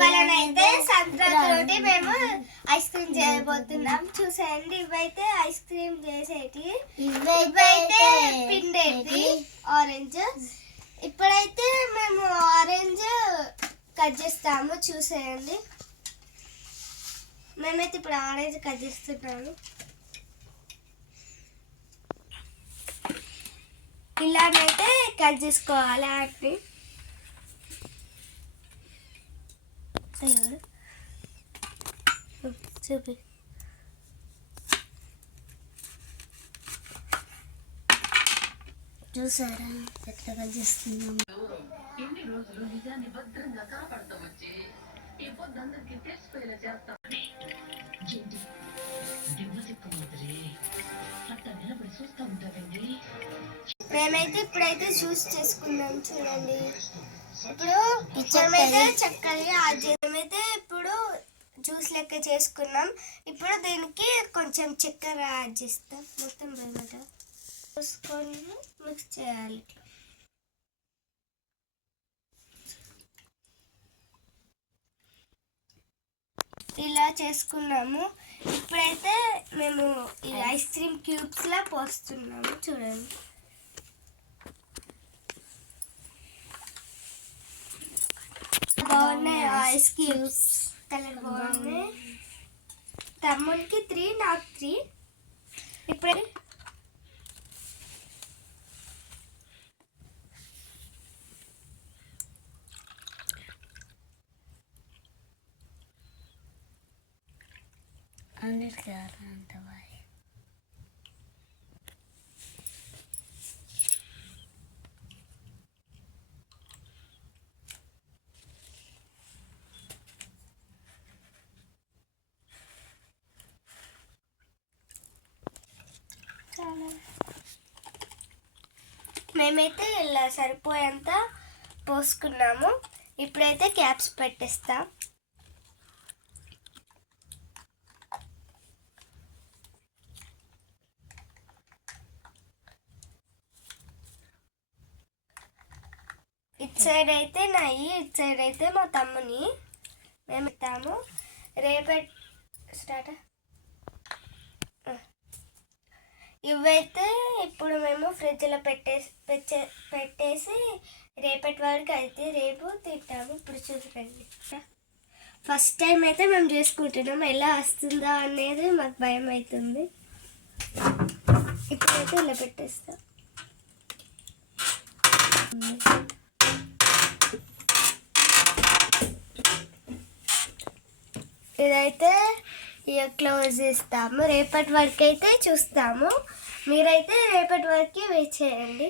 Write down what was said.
ఇవాళనైతే సంక్రాంతి మేము ice cream చేయబోతున్నాం. చూసేయండి ఇవైతే ఐస్ క్రీమ్ చేసేటి. ఇవైతే పిండేటి ఆరెంజ్. ఇప్పుడైతే మేము ఆరెంజ్ కట్ చేస్తాము చూసేయండి. మేమైతే ఇప్పుడు ఆరెంజ్ కట్ చేస్తున్నాము. ఇలానైతే కట్ చేసుకోవాలి వాటిని అయ్యో. చూపి. చూసారా? ఎట్లా కట్ చేస్తున్నాం? ఇన్ని రోజులు నిజాన్ని భద్రంగా కాపాడుతూ వచ్చి ఈ పొద్దందరికి తెలిసిపోయేలా చూస్తూ. మేమైతే ఇప్పుడైతే జ్యూస్ చేసుకున్నాం చూడండి. ఇప్పుడు మనమైతే చక్కగా అయితే ఇప్పుడు జ్యూస్ లెక్క చేసుకున్నాం ఇప్పుడు దీనికి కొంచెం చక్కెర యాడ్ చేస్తాం. మొత్తం బయట చూసుకొని మిక్స్ చేయాలి. ఇలా చేసుకున్నాము. ఇప్పుడైతే మేము ఈ ఐస్ క్రీమ్ క్యూబ్స్లా పోస్తున్నాము. చూడండి. ఐస్ క్యూబ్స్ కలర్ బాగున్నాయి తమ్ముడికి త్రీ నాకు త్రీ ఇప్పుడే అన్నిటికీ అంత బాయ్ మేమైతే ఇలా సరిపోయేంత పోసుకున్నాము. ఇప్పుడైతే క్యాప్స్ పెట్టేస్తాం. ఇటు సైడ్ అయితే నాయి ఇటు సైడ్ అయితే మా తమ్ముని. మేము ఇస్తాము రేపటి స్టార్ట్. ఇవైతే ఇప్పుడు మేము ఫ్రిడ్జ్లో పెట్టేసి పెట్టే పెట్టేసి రేపటి వరకు అయితే రేపు తింటాము. ఇప్పుడు చూడండి. ఫస్ట్ టైం అయితే మేము చేసుకుంటున్నాం. ఎలా వస్తుందా అనేది మాకు భయం అవుతుంది. ఇప్పుడైతే ఇలా పెట్టేస్తాం. ఇదైతే ఇక క్లోజ్ చేస్తాము. రేపటి వరకు అయితే చూస్తాము. మీరైతే రేపటి వరకు వెయిట్ చేయండి.